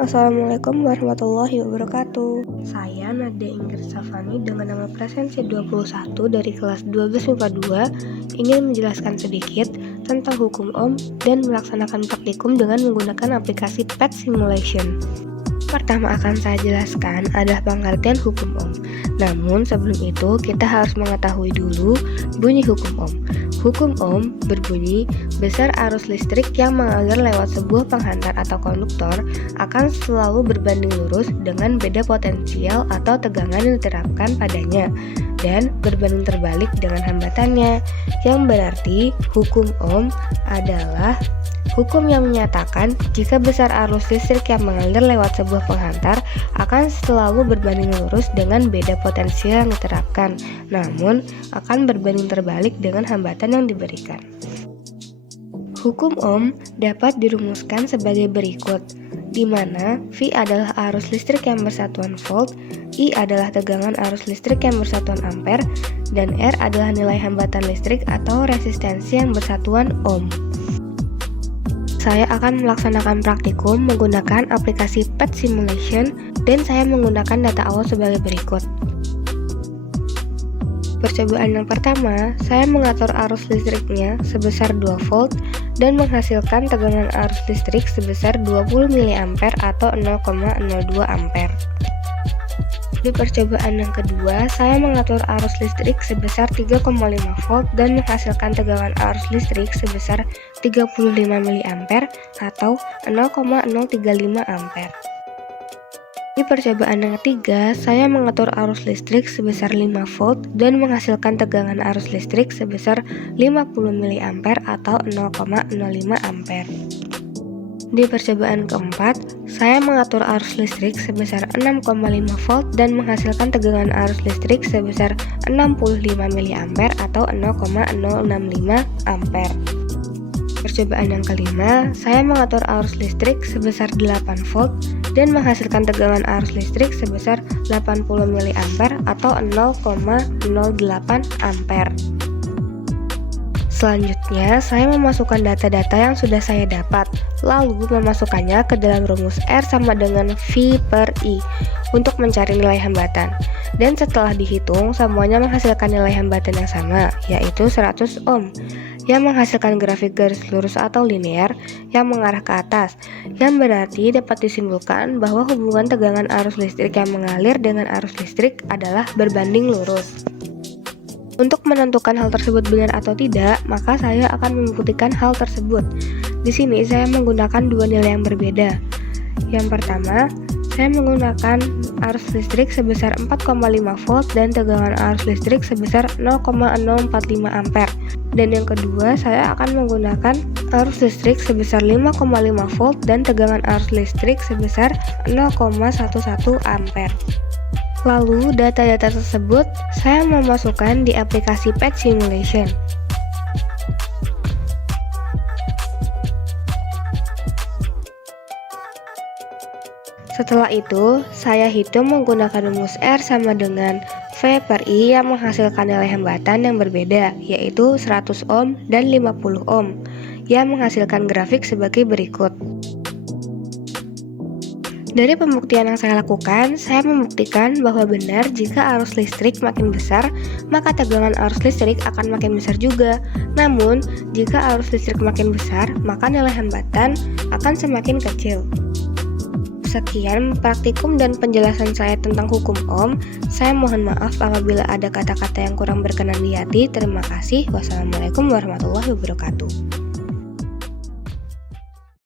Assalamualaikum warahmatullahi wabarakatuh. Saya Nadia Ingrid Safani dengan nama presensi 21 dari kelas 12 MIPA 2 ingin menjelaskan sedikit tentang hukum Ohm dan melaksanakan praktikum dengan menggunakan aplikasi Pet Simulation. Pertama akan saya jelaskan adalah pengertian hukum Ohm. Namun sebelum itu kita harus mengetahui dulu bunyi hukum Ohm. Hukum Ohm berbunyi, besar arus listrik yang mengalir lewat sebuah penghantar atau konduktor akan selalu berbanding lurus dengan beda potensial atau tegangan yang diterapkan padanya dan berbanding terbalik dengan hambatannya, yang berarti hukum Ohm adalah hukum yang menyatakan jika besar arus listrik yang mengalir lewat sebuah penghantar akan selalu berbanding lurus dengan beda potensial yang diterapkan, namun akan berbanding terbalik dengan hambatan yang diberikan. Hukum Ohm dapat dirumuskan sebagai berikut, di mana V adalah arus listrik yang bersatuan volt, I adalah tegangan arus listrik yang bersatuan ampere, dan R adalah nilai hambatan listrik atau resistensi yang bersatuan ohm. Saya akan melaksanakan praktikum menggunakan aplikasi Pet Simulation dan saya menggunakan data awal sebagai berikut. Percobaan yang pertama, saya mengatur arus listriknya sebesar 2 volt dan menghasilkan tegangan arus listrik sebesar 20 mA atau 0,02 ampere. Di percobaan yang kedua, saya mengatur arus listrik sebesar 3,5 volt dan menghasilkan tegangan arus listrik sebesar 35 mA atau 0,035 ampere. Di percobaan yang ketiga, saya mengatur arus listrik sebesar 5 volt dan menghasilkan tegangan arus listrik sebesar 50 mA atau 0,05 ampere. Di percobaan keempat, saya mengatur arus listrik sebesar 6,5 volt dan menghasilkan tegangan arus listrik sebesar 65 mA atau 0,065 ampere. Percobaan yang kelima, saya mengatur arus listrik sebesar 8 volt dan menghasilkan tegangan arus listrik sebesar 80 mA atau 0,08 ampere. Selanjutnya, saya memasukkan data-data yang sudah saya dapat, lalu memasukkannya ke dalam rumus R sama dengan V per I untuk mencari nilai hambatan. Dan setelah dihitung, semuanya menghasilkan nilai hambatan yang sama, yaitu 100 ohm, yang menghasilkan grafik garis lurus atau linear yang mengarah ke atas, yang berarti dapat disimpulkan bahwa hubungan tegangan arus listrik yang mengalir dengan arus listrik adalah berbanding lurus. Untuk menentukan hal tersebut benar atau tidak, maka saya akan membuktikan hal tersebut. Di sini saya menggunakan dua nilai yang berbeda. Yang pertama, saya menggunakan arus listrik sebesar 4,5 volt dan tegangan arus listrik sebesar 0,045 ampere. Dan yang kedua, saya akan menggunakan arus listrik sebesar 5,5 volt dan tegangan arus listrik sebesar 0,11 ampere. Lalu, data-data tersebut saya memasukkan di aplikasi Pet Simulation. Setelah itu, saya hitung menggunakan rumus R sama dengan V per I yang menghasilkan nilai hambatan yang berbeda, yaitu 100 ohm dan 50 ohm, yang menghasilkan grafik sebagai berikut. Dari pembuktian yang saya lakukan, saya membuktikan bahwa benar jika arus listrik makin besar, maka tegangan arus listrik akan makin besar juga. Namun, jika arus listrik makin besar, maka nilai hambatan akan semakin kecil. Sekian praktikum dan penjelasan saya tentang hukum Ohm. Saya mohon maaf apabila ada kata-kata yang kurang berkenan di hati. Terima kasih. Wassalamualaikum warahmatullahi wabarakatuh.